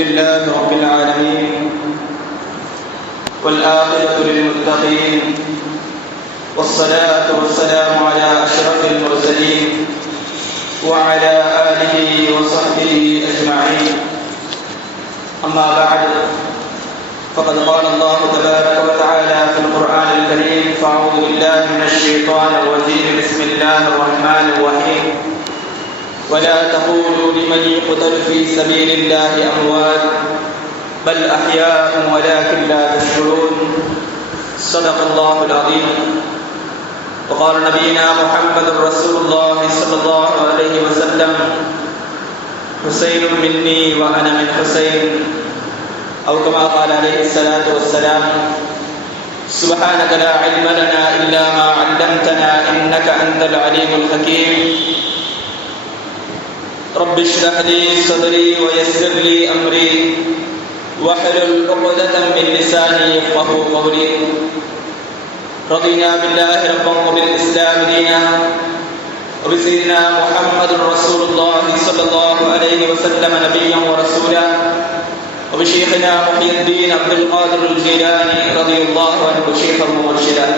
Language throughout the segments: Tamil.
لله رب العالمين والآخرة للمتقين والصلاة والسلام على أشرف المرسلين وعلى آله وصحبه أجمعين. أما بعد، فقد قال الله تبارك وتعالى في القرآن الكريم: فأعوذ بالله من الشيطان الرجيم. بسم الله الرحمن الرحيم. ولا تقولوا لمن يقتل في سبيل الله أموات بل أحياء ولكن لا تشعرون. صدق الله العظيم. وقال نبينا محمد رسول الله صلى الله عليه وسلم: حسين مني وأنا من حسين، أو كما قال عليه الصلاة والسلام: سبحانك لا علم لنا إلا ما علمتنا إنك أنت العليم الحكيم. رب اشرح لي صدري ويسر لي أمري واحلل عقدة من لساني يفقهوا قولي. رضينا بالله ربا وبالإسلام دينا وبسيدنا محمد رسول الله صلى الله عليه وسلم نبيا ورسولا وبشيخنا محي الدين عبد القادر الجيلاني رضي الله عنه شيخا ومرشدا.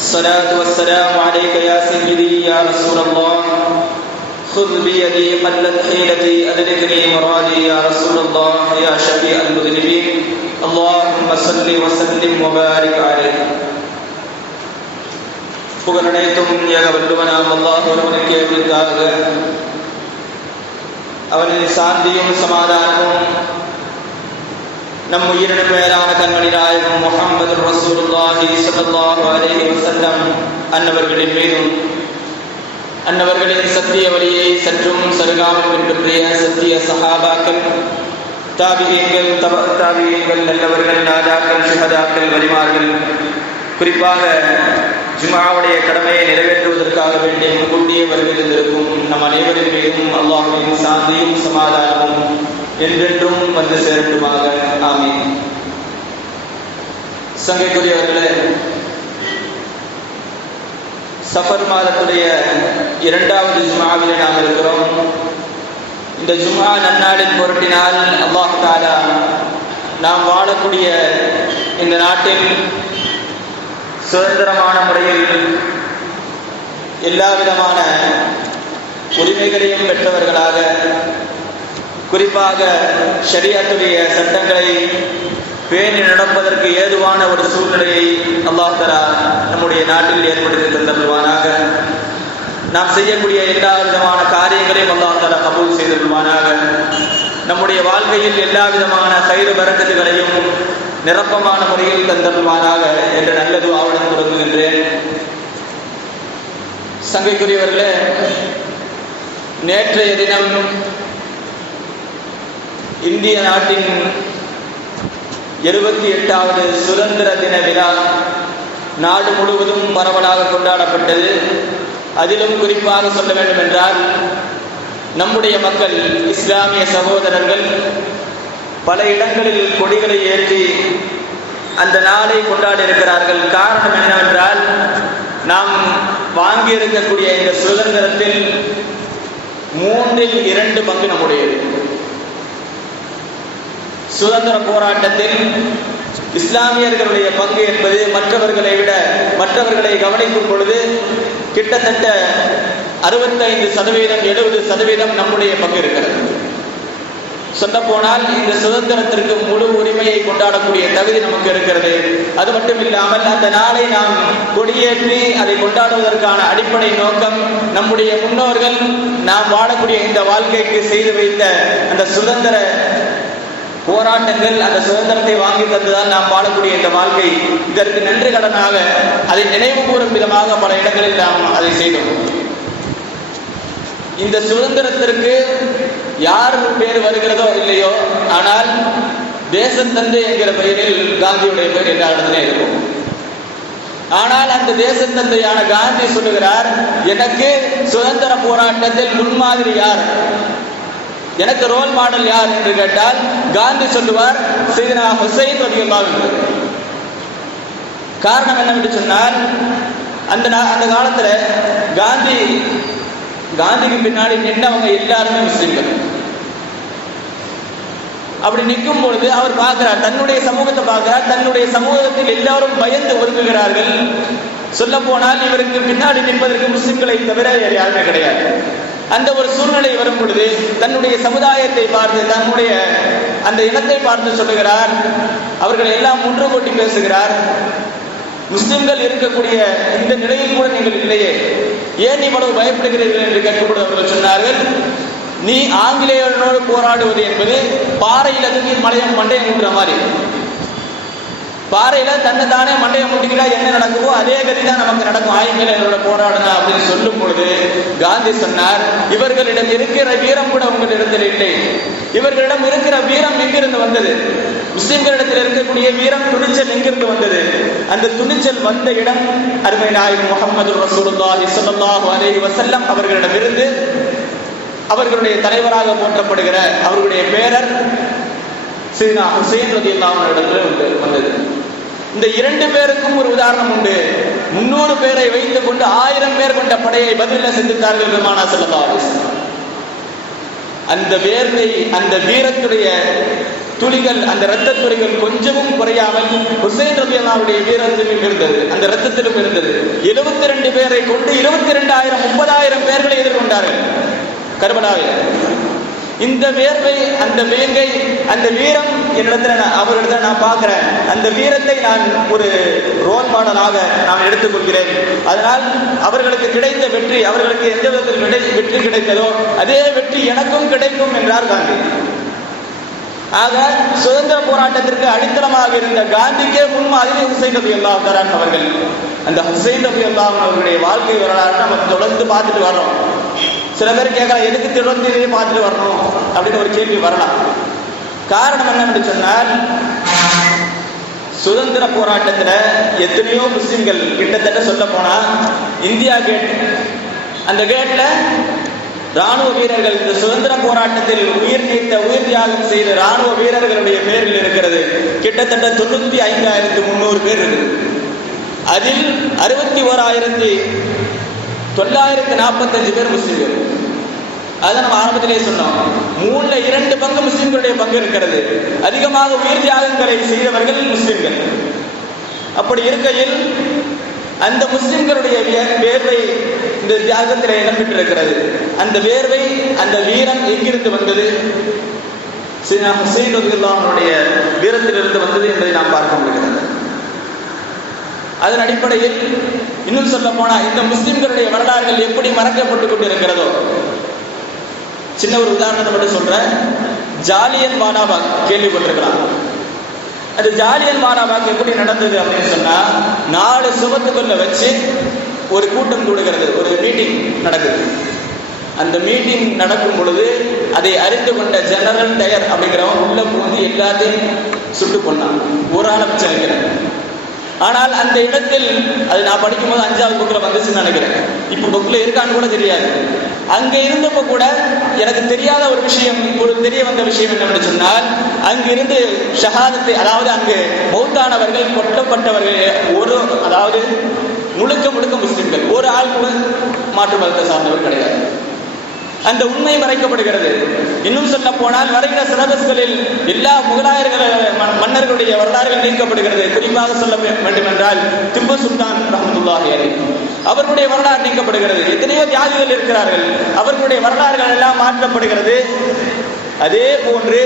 الصلاة والسلام عليك يا سيدي يا رسول الله، خذ بيدي قلت حيلتي أدركني مرادي يا رسول الله يا شفيع المذنبين. اللهم صل وسلم وبارك عليه. புகழனைத்தும் ஏக வல்லவனாம் அல்லாஹ் ஒருவனுக்கே உரித்தாக. அவனின் சாந்தியும் சமாதானமும் நம் உயிரினும் மேலான கண்மணி நாயகம் முஹம்மது ரசூலுல்லாஹி ஸல்லல்லாஹு அலைஹி வஸல்லம் அன்னவர்களின் மீதும், அன்னவர்களின் சத்திய வழியை சற்றும் சருகாமல் பின்பற்றிய சத்திய சஹாபாக்கள், தாபியீன்கள், தாபியீன்கள், நல்லவர்கள், நாதாக்கள், ஷுஹதாக்கள், வலிமார்கள், குறிப்பாக ஜும்ஆவுடைய கடமையை நிறைவேற்றுவதற்காக வேண்டிய முன்கூட்டியே வருகின்றிருக்கும் நம் அனைவரின் மீதும் அல்லாஹ்வின் சாந்தியும் சமாதானமும் என்றென்றும் வந்து சேரட்டுமாக. ஆமீன். சங்கைக்குரியவர்களே, சஃபர் மாதத்துடைய இரண்டாவது ஜும்ஆவிலே நாம் இருக்கிறோம். இந்த ஜும்ஆ நன்னாளின் பொருட்டினால் அல்லாஹ் தஆலா நாம் வாழக்கூடிய இந்த நாட்டில் சுதந்திரமான முறையில் எல்லா விதமான உரிமைகளையும் பெற்றவர்களாக, குறிப்பாக ஷரியத்துடைய சட்டங்களை பேணி நடப்பதற்கு ஏதுவான ஒரு சூழ்நிலையை அல்லாஹ் தஆலா நம்முடைய நாட்டில் ஏற்படுத்தி தந்தருள்வானாக. நாம் செய்யக்கூடிய எல்லா விதமான காரியங்களையும் அல்லாஹ் தஆலா கபூல் செய்தருள்வானாக. நம்முடைய வாழ்க்கையில் எல்லா விதமான கைது பரக்கத்துகளையும் நிரப்பமான முறையில் தந்தருள்வானாக என்ற நல்ல துஆவுடன் தொடங்குகின்றேன். சங்கைக்குரியவர்களே, நேற்றைய தினம் இந்திய நாட்டின் 78வது சுதந்திர தின விழா நாடு முழுவதும் பரவலாக கொண்டாடப்பட்டது. அதிலும் குறிப்பாக சொல்ல வேண்டும் என்றால், நம்முடைய மக்கள், இஸ்லாமிய சகோதரர்கள் பல இடங்களில் கொடிகளை ஏற்றி அந்த நாளை கொண்டாடி இருக்கிறார்கள். காரணம் என்னவென்றால், நாம் வாங்கியிருக்கக்கூடிய இந்த சுதந்திரத்தில் 2/3 நம்முடையது. சுதந்திர போராட்டத்தில் இஸ்லாமியர்களுடைய பங்கு என்பது மற்றவர்களை விட, மற்றவர்களை கவனிக்கும் பொழுது கிட்டத்தட்ட 65%, 70% நம்முடைய பங்கு இருக்கிறது. சொல்ல போனால் இந்த சுதந்திரத்திற்கு முழு உரிமையை கொண்டாடக்கூடிய தகுதி நமக்கு இருக்கிறது. அது மட்டும் இல்லாமல் அந்த நாளை நாம் கொடியேற்றி அதை கொண்டாடுவதற்கான அடிப்படை நோக்கம், நம்முடைய முன்னோர்கள் நாம் வாழக்கூடிய இந்த வாழ்க்கைக்கு செய்து வைத்த அந்த சுதந்திர போராட்டங்கள், அந்த சுதந்திரத்தை வாங்கி தந்துதான் நாம் வாழக்கூடிய இந்த வாழ்க்கை. இதற்கு நன்றி கடனாக அதை நினைவு கூறும் விதமாக பல இடங்களில் நாம் அதை செய்தோம். இந்த சுதந்திரத்திற்கு யார் பேர் வருகிறதோ இல்லையோ, ஆனால் தேசத்தந்தை என்கிற பெயரில் காந்தியுடைய பெயர் எல்லா இடத்திலே இருக்கும். ஆனால் அந்த தேசத்தந்தையான காந்தி சொல்லுகிறார், எனக்கு சுதந்திர போராட்டத்தில் முன்மாதிரி யார், எனக்கு ரோல் மாடல் யார் என்று கேட்டால் காந்தி சொல்லுவார், சையதுனா ஹுசைன் ரலியல்லாஹு அன்ஹு. காரணம் என்னவென்று சொன்னால், அந்த காலத்துல காந்திக்கு பின்னாடி நின்றவங்க எல்லாருமே முஸ்லிம்கள். அப்படி நிற்கும் பொழுது அவர் பார்க்கிறார், தன்னுடைய சமூகத்தை பார்க்கிறார். தன்னுடைய சமூகத்தில் எல்லாரும் பயந்து ஒதுங்குகிறார்கள். சொல்ல போனால் இவருக்கு பின்னாடி நிற்பதற்கு முஸ்லிம்களை தவிர வேறு யாருமே கிடையாது. அந்த ஒரு சூழ்நிலை வரும் பொழுது தன்னுடைய சமுதாயத்தை பார்த்து, தன்னுடைய அந்த இனத்தை பார்த்து சொல்லுகிறார். அவர்கள் எல்லாம் ஒன்று கூட்டி பேசுகிறார். முஸ்லிம்கள் இருக்கக்கூடிய இந்த நிலையில் கூட நீங்கள் இல்லையே, ஏன் இவ்வளவு பயப்படுகிறீர்கள் என்று கேட்கப்படும். அவர்கள் சொன்னார்கள், நீ ஆங்கிலேயர்களோடு போராடுவது என்பது பாறையில தூக்கி மண்டையை முட்டுற மாதிரி. பாறையில தன்னை தானே மண்டையை முட்டிக்கிட்டா என்ன நடக்குமோ அதே கதிதான் நமக்கு நடக்கும். ஆங்கிலேயர்களோட போராடுங்க அப்படின்னு சொல்லும் பொழுது காந்தி சொன்னார், இவர்களிடம் இருக்கிற வீரம் கூட உங்களிடத்தில் இல்லை. இவர்களிடம் இருக்கிற வீரம் எங்கிருந்து வந்தது? முஸ்லிம்களிடத்தில் இருக்கக்கூடிய வீரம், துணிச்சல் எங்கிருந்து வந்தது? அந்த துணிச்சல் வந்த இடம் அருமை நாயகம் முஹம்மது ரசூலுல்லாஹி ஸல்லல்லாஹு அலைஹி வஸல்லம் அவர்களிடமிருந்து அவர்களுடைய தலைவராக போற்றப்படுகிற அவர்களுடைய பேரர் சையதுனா ஹுசைன் ரலியல்லாஹு அன்ஹு இடத்துல வந்தது. இந்த 2 பேருக்கும் ஒரு உதாரணம் உண்டு. 300 பேரை வைத்துக் கொண்டு 1000 பேர் கொண்ட படையை பதில செஞ்சிருந்தார்கள் பெருமானார் ஸல்லல்லாஹு அலைஹி வஸல்லம். அந்த வேர்வை, அந்த வீரத்துடைய துளிகள், அந்த இரத்த துளிகள் கொஞ்சமும் குறையாமல் ஹுசைன் ரலியல்லாஹுடைய வீரத்திலும் இருந்தது, அந்த இரத்தத்திலும் இருந்தது. 72 பேரை கொண்டு 22,000 30,000 பேர்களை எதிர்கொண்டார்கள் கர்பலாவில். இந்த வேர்வை, அந்த வேங்கை, அந்த வீரம் என்னிடத்துல அவரிடத்துல நான் பார்க்கிறேன். அந்த வீரத்தை நான் ஒரு ரோல் மாடலாக நான் எடுத்துக்கொள்கிறேன். அதனால் அவர்களுக்கு கிடைத்த வெற்றி, அவர்களுக்கு எந்த விதத்தில் வெற்றி கிடைத்ததோ அதே வெற்றி எனக்கும் கிடைக்கும் என்றார் காந்தி. ஆக சுதந்திர போராட்டத்திற்கு அடித்தளமாக இருந்த காந்திக்கே முன்மாதிரி ஹுசைன் ரலியல்லாஹு தஆலா அவர்கள். அந்த ஹுசைன் ரலியல்லாஹு அவர்களுடைய வாழ்க்கை வரலாறு நம்ம தொடர்ந்து பார்த்துட்டு வர்றோம். சில பேர் கேட்கலாம், எதுக்கு தொடர்ந்து இதையே பார்த்துட்டு வரணும் அப்படின்னு ஒரு கேள்வி வரலாம். காரணம் என்னன்னு சொன்னால், சுதந்திர போராட்டத்தில் எத்தனையோ முஸ்லிம்கள், கிட்டத்தட்ட சொல்ல போனா இந்தியா கேட், அந்த கேட்ல ராணுவ வீரர்கள், இந்த சுதந்திர போராட்டத்தில் உயிர் தியாகம் செய்த ராணுவ வீரர்களுடைய பேரில் இருக்கிறது. கிட்டத்தட்ட 95,300 பேர் இருக்குது. அதில் 61,945 பேர் முஸ்லிம்கள். அதை நம்ம ஆரம்பத்திலே சொன்னோம். 3/2 பங்கு முஸ்லிம்களுடைய பங்கு இருக்கிறது. அதிகமாக உயிர் தியாகங்களை செய்தவர்கள் முஸ்லிம்கள். அப்படி இருக்கையில் அந்த முஸ்லிம்களுடைய வேர்வை இந்த தியாகத்தில் இடம்பெற்றிருக்கிறது. அந்த வேர்வை, அந்த வீரம் எங்கிருந்து வந்தது? சையதுனா ஹுசைன் ரலியல்லாஹு அன்ஹுடைய வீரத்திலிருந்து வந்தது என்பதை நாம் பார்க்க முடிகிறது. அதன் அடிப்படையில் இன்னும் சொல்ல போனா, இந்த முஸ்லிம்களுடைய வரலாறுகள் எப்படி மறக்கப்பட்டு கொண்டிருக்கிறதோ, சின்ன ஒரு உதாரணத்தை மட்டும் சொல்றேன். ஜாலியன் வாலாபாக் கேள்விப்பட்டிருக்கலாம். அது ஜாலியன் வாலாபாக் எப்படி நடந்தது அப்படின்னு சொன்னா, 4 சுவத்துக்குள்ள வச்சு ஒரு கூட்டம் கூடுகிறது, ஒரு மீட்டிங் நடக்குது. அந்த மீட்டிங் நடக்கும் பொழுது அதை அறிந்து கொண்ட ஜெனரல் டயர் அப்படிங்கிறவன் உள்ள புகுந்து எல்லாத்தையும் சுட்டு கொண்டான். ஒரு ஆளை வச்சு வைக்கிறேன். ஆனால் அந்த இடத்தில், அது நான் படிக்கும்போது 5வது புக்கில் வந்துச்சுன்னு நினைக்கிறேன், இப்போ புக்கில் இருக்கான்னு கூட தெரியாது. அங்கே இருந்தப்போ கூட எனக்கு தெரியாத ஒரு விஷயம், ஒரு தெரிய வந்த விஷயம் என்னவென்று சொன்னால், அங்கிருந்து ஷஹாதத்தை, அதாவது அங்கு மௌத்தானவர்கள், கொல்லப்பட்டவர்கள் அதாவது முழுக்க முஸ்லிம்கள், ஒரு ஆள் கூட மாற்று மதத்தை சார்ந்தவர் கிடையாது. அந்த உண்மை மறைக்கப்படுகிறது. இன்னும் சொல்ல போனால், வருகிற சிலபஸ்களில் எல்லா மன்னர்களுடைய வரலாறுகள் நீக்கப்படுகிறது. குறிப்பாக சொல்ல வேண்டும் என்றால், திப்பு சுல்தான் ரஹ்மத்துல்லாஹி அலைஹி அவர்களுடைய வரலாறு நீக்கப்படுகிறது. எத்தனையோ தியாகிகள் இருக்கிறார்கள், அவர்களுடைய வரலாறுகள் எல்லாம் மாற்றப்படுகிறது. அதே போன்று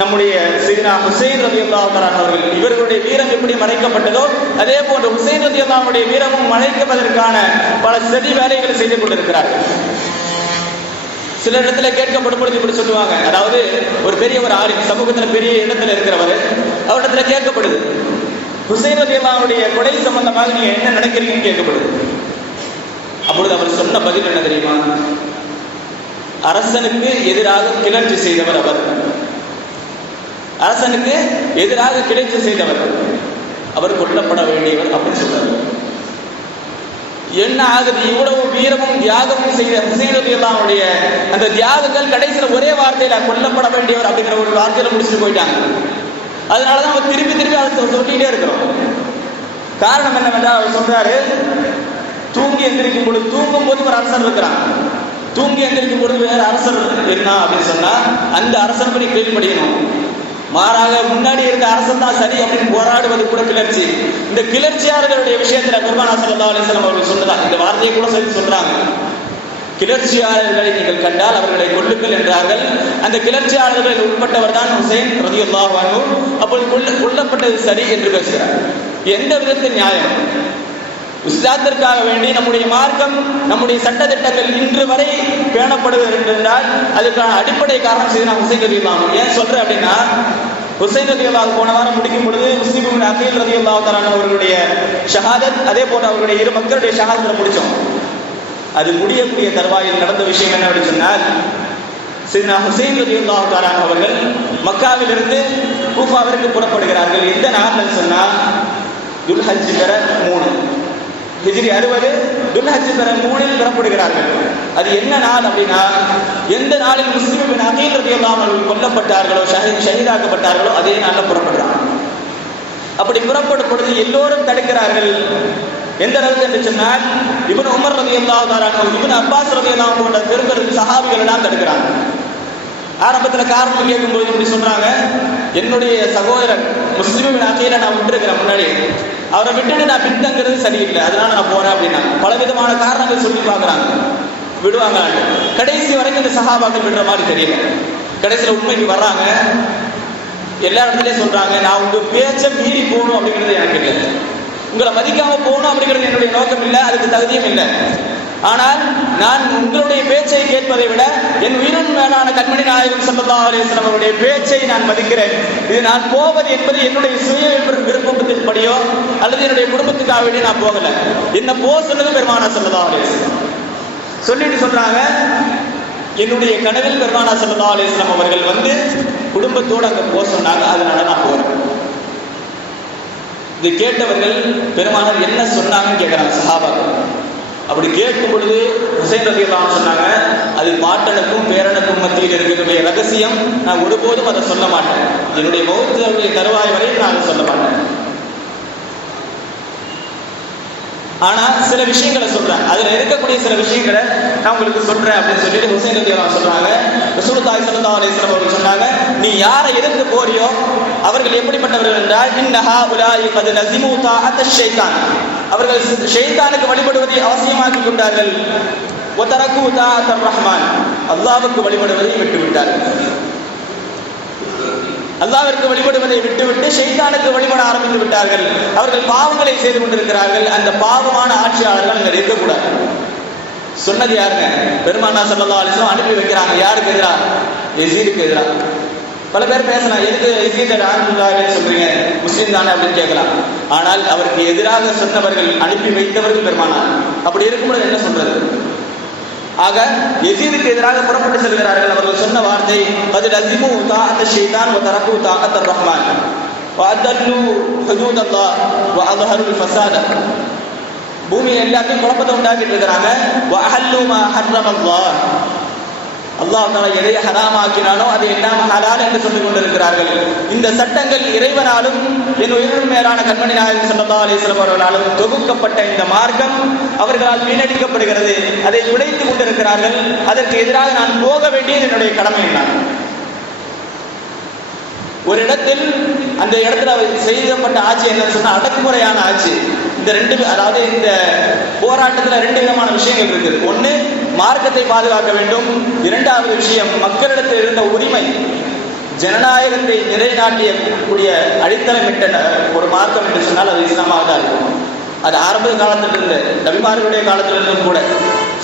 நம்முடைய சையதுனா ஹுசைன் ரலியல்லாஹு தஆலா அவர்கள், இவர்களுடைய வீரம் எப்படி மறைக்கப்பட்டதோ அதே போன்று ஹுசைன் ரலியல்லாஹு அவருடைய வீரமும் மறைப்பதற்கான பல சதி வேலைகளை செய்து கொண்டிருக்கிறார்கள். சில இடத்துல கேட்கப்படும் பொழுது இப்படி சொல்லுவாங்க, அதாவது ஒரு பெரிய ஒரு ஆளும் சமூகத்தில் பெரிய இடத்துல இருக்கிறவர், அவரிடத்துல கேட்கப்படுது, ஹுசைன் ரலியல்லாஹுடைய கொலை சம்பந்தமாக நீங்க என்ன நினைக்கிறீங்கன்னு கேட்கப்படுது. அப்பொழுது அவர் சொன்ன பதில் என்ன தெரியுமா? அரசனுக்கு எதிராக கிளர்ச்சி செய்தவர் அவர். அரசனுக்கு எதிராக கிளர்ச்சி செய்தவர், அவர் கொல்லப்பட வேண்டியவர் அப்படின்னு சொல்றாரு. என்ன ஆகுது? இவ்வளவு வீரமும் தியாகமும் செய்த ஹுசைன் ரலியல்லாஹுடைய அந்த தியாகங்கள் கடைசியில் ஒரே வார்த்தையில கொல்லப்பட வேண்டியவர் அப்படிங்கிற ஒரு வார்த்தையில முடிச்சுட்டு போயிட்டாங்க. அதனாலதான் அவர் திருப்பி அதை சொல்லிட்டே இருக்கிறோம். காரணம் என்னவென்றால், அவர் சொல்றாரு, தூங்கி எந்திரிக்கும் பொழுது, தூங்கும் போது ஒரு அரசன் இருக்கிறான், தூங்கி எந்திரிக்கும் பொழுது வேற அரசர் இருந்தா அப்படின்னு சொன்னா அந்த அரசனுக்கு நீ கீழ்ப்படியணும். மாறாக முன்னாடி இருக்க அரசன் தான் சரி அப்படின்னு போராடுவது கூட கிளர்ச்சி. இந்த கிளர்ச்சியாளர்களுடைய விஷயத்துல பெருமானா ஸல்லல்லாஹு அலைஹி வஸல்லம் அவர்கள் சொன்னதா இந்த வார்த்தையை கூட சொல்லி சொல்றாங்க. கிளர்ச்சியாளர்களை நீங்கள் கண்டால் அவர்களை கொல்லுங்கள் என்றார்கள். அந்த கிளர்ச்சியாளர்கள் உட்பட்டவர் தான் ஹுசைன் ரலியல்லாஹு அன்ஹு. அப்போது கொல்லப்பட்டது சரி என்று பேசுகிறார். எந்த விதத்தில் நியாயம்? இஸ்லாத்திற்காக வேண்டி நம்முடைய மார்க்கம் நம்முடைய சட்டத்திட்டங்கள் இன்று வரை பேணப்படுவது என்றால் அதுக்கான அடிப்படை காரணம் செய்து ஹுசைன் ரலியல்லாஹு அன்ஹு. ஏன் சொல்றேன் அப்படின்னா, ஹுசைன் ரலியல்லாஹு போன வாரம் முடிக்கும் பொழுது முஸ்லிம் இப்னு அகீல் ரலியல்லாஹு தஆலா அவர்களுடைய ஷஹாதத், அதே போல அவருடைய இரு மக்களுடைய ஷஹாதத்தை முடிச்சோம். அது முடியக்கூடிய தருவாயில் நடந்த விஷயம் என்ன அப்படின்னு சொன்னால், சையதுனா ஹுசைன் ரலியல்லாஹு தஆலா அவர்கள் மக்காவிலிருந்து கூஃபாவிற்கு புறப்படுகிறார்கள். எந்த நாள்னு சொன்னா துல்ஹஜ் பெற 3 ஹிஜ்ரி 60 துல்ஹஜ் பெற 3 புறப்படுகிறார்கள். அது என்ன நாள் அப்படின்னா, எந்த நாளில் முஸ்லிம் இப்னு அகீல் ரலியல்லாஹு அவர்கள் கொல்லப்பட்டார்களோ ஷஹீதாக்கப்பட்டார்களோ அதே நாளில் புறப்படுறாங்க. அப்படி புறப்படும் பொழுது எல்லோரும் தடுக்கிறார்கள். எந்த அளவுக்கு என்று சொன்னால், இப்னு உமர் ரலியல்லாஹு தஆலா அன்ஹு, இப்னு அப்பாஸ் ரலியல்லாஹு அன்ஹு போன்ற பெரும்பெரும் சஹாபிகள் எல்லாம் தடுக்கிறாங்க. ஆரம்பத்தில் காரணம் கேட்கும்போது இப்படி சொல்றாங்க, என்னுடைய சகோதரன் முஸ்லிம் இப்னு அகீலை நான் விட்டுருக்கிறேன், முன்னாடி அவரை விட்டுட்டு நான் பின்தங்கிறது சரியில்லை, அதனால நான் போறேன் அப்படின்னா பலவிதமான காரணங்கள் சொல்லி பார்க்குறாங்க. விடுவாங்க. கடைசி வரைக்கும் இந்த சஹாபாக்கள் விடுற மாதிரி தெரியல. கடைசியில் உண்மைக்கு வர்றாங்க. எல்லா இடத்துலையும் சொல்றாங்க, நான் உங்க பேச்சை மீறி போகணும் அப்படிங்கிறது எனக்கு இல்லை, உங்களை மதிக்காம போகணும் அப்படிங்கிறது என்னுடைய நோக்கம் இல்லை, அதுக்கு தகுதியும் இல்லை. ஆனால் நான் உங்களுடைய பேச்சை கேட்பதை விட என் உயிரின் மேலான கண்மணி நாயகம் ஸல்லல்லாஹு அலைஹி வஸல்லம் அவருடைய பேச்சை நான் மதிக்கிறேன். இது நான் போவது என்பது என்னுடைய சுய விருப்பத்தின்படியோ அல்லது என்னுடைய குடும்பத்துக்காக வேண்டி நான் போகல. என்ன போக சொன்னது பெருமானா ஸல்லல்லாஹு அலைஹி வஸல்லம். சொல்லிட்டு சொல்றாங்க, என்னுடைய கனவில் பெருமானா ஸல்லல்லாஹு அலைஹி வஸல்லம் அவர்கள் வந்து குடும்பத்தோடு அங்கே போக சொன்னாங்க, அதனால நான் போறேன். இது கேட்டவர்கள் பெருமானார் என்ன சொன்னாங்கன்னு கேட்கிறாங்க சஹாபாக்கள். அப்படி கேட்கும் பொழுது ஹுசைன் ரலியல்லாஹு அன்ஹு சொன்னாங்க, அது பாட்டனுக்கும் பேரனுக்கும் மத்தியில் இருக்கக்கூடிய ரகசியம், நான் ஒருபோதும் அதை சொல்ல மாட்டேன், என்னுடைய மௌத்துடைய தருவாய் வரை நான் அதை சொல்ல மாட்டேன். ஆனா சில விஷயங்களை சொல்றேன், அதுல இருக்கக்கூடிய சில விஷயங்களை நான் உங்களுக்கு சொல்றேன் அப்படின்னு சொல்லிட்டு ஹுசைன் ரலியல்லாஹு அன்ஹு சொல்றாங்க. ரசூலுல்லாஹி ஸல்லல்லாஹு அலைஹி வஸல்லம் அவர்கள் சொன்னாங்க, நீ யாரை எதிர்த்து போறியோ அவர்கள் எப்படிப்பட்டவர்கள் என்றால், இன்னஹா உலாயி கத் லஸிமு தாஅத்த ஷைத்தான், அவர்கள் ஷைத்தானுக்கு வழிபடுவதை அவசியமாக்கி கொண்டார்கள். வதரகு தாஅத்தர் ரஹ்மான், அல்லாஹ்வுக்கு வழிபடுவதை விட்டுவிட்டார்கள். அல்லாஹ்விற்கு வழிபடுவதை விட்டுவிட்டு ஷைத்தானுக்கு வழிபட ஆரம்பித்து விட்டார்கள். அவர்கள் பாவங்களை செய்து கொண்டிருக்கிறார்கள். அந்த பாவமான ஆட்சியாளர்கள் அங்கே இருக்கக்கூடாது. சொன்னது யாருங்க? பெருமானா ஸல்லல்லாஹு அலைஹி வஸல்லம் அனுப்பி வைக்கிறாங்க. யாருக்கு எதிராக? யஸீதுக்கு எதிராக. பல பேர் பேசலாம், எதுக்கு யஸீதை ஆனந்தாரே சொல்றீங்க, முஸ்லீம் தானே அப்படின்னு கேட்கலாம். ஆனால் அவருக்கு எதிராக சொன்னவர்கள், அனுப்பி வைத்தவர்கள் பெருமானார். அப்படி இருக்கும்போது என்ன சொல்றது? ஆக யஸீதுக்கு எதிராக புறப்பட்டு செல்கிறார்கள். அவர்கள் சொன்ன வார்த்தை, அது லஸிமு தாஅத்த ஷைத்தான் வ தரகு தாஅத்தர் ரஹ்மான் வ அதல்லு ஹுதூதல்லாஹ் வ அظஹருல் ஃபஸாத, பூமி எல்லாத்தையும் குழப்பத்தை உண்டாக்கிட்டு இருக்கிறாங்க. வ அஹல்லு மா ஹர்ரமல்லாஹ், அல்லாஹ் தஆலா எதை ஹராமாக்கினானோ அதை எல்லாம் ஹலால் என்று சொல்லிக் கொண்டிருக்கிறார்கள். இந்த சட்டங்கள் இறைவனாலும் என் உயிரின் மேலான கண்மணி நாயகம் ஸல்லல்லாஹு அலைஹி வஸல்லம் அவர்களாலும் தொகுக்கப்பட்ட இந்த மார்க்கம் அவர்களால் வீணடிக்கப்படுகிறது, அதை உடைத்துக் கொண்டிருக்கிறார்கள். அதற்கு எதிராக நான் போக வேண்டியது என்னுடைய கடமை. என்ன ஒரு இடத்தில் அந்த இடத்துல செய்யப்பட்ட ஆட்சி என்னன்னு சொன்னா அடக்குமுறையான ஆட்சி. இந்த ரெண்டு, அதாவது இந்த போராட்டத்தில் 2 விதமான விஷயங்கள் இருக்குது. ஒன்று, மார்க்கத்தை பாதுகாக்க வேண்டும். 2வது விஷயம், மக்களிடத்தில் இருந்த உரிமை, ஜனநாயகத்தை நிலைநாட்டியக்கூடிய அடித்தளமிட்ட ஒரு மார்க்கம் என்று சொன்னால் அது இஸ்லாமாக தான் இருக்கும். அது ஆரம்ப காலத்திலிருந்து, நபிமார்களுடைய காலத்திலிருந்தும் கூட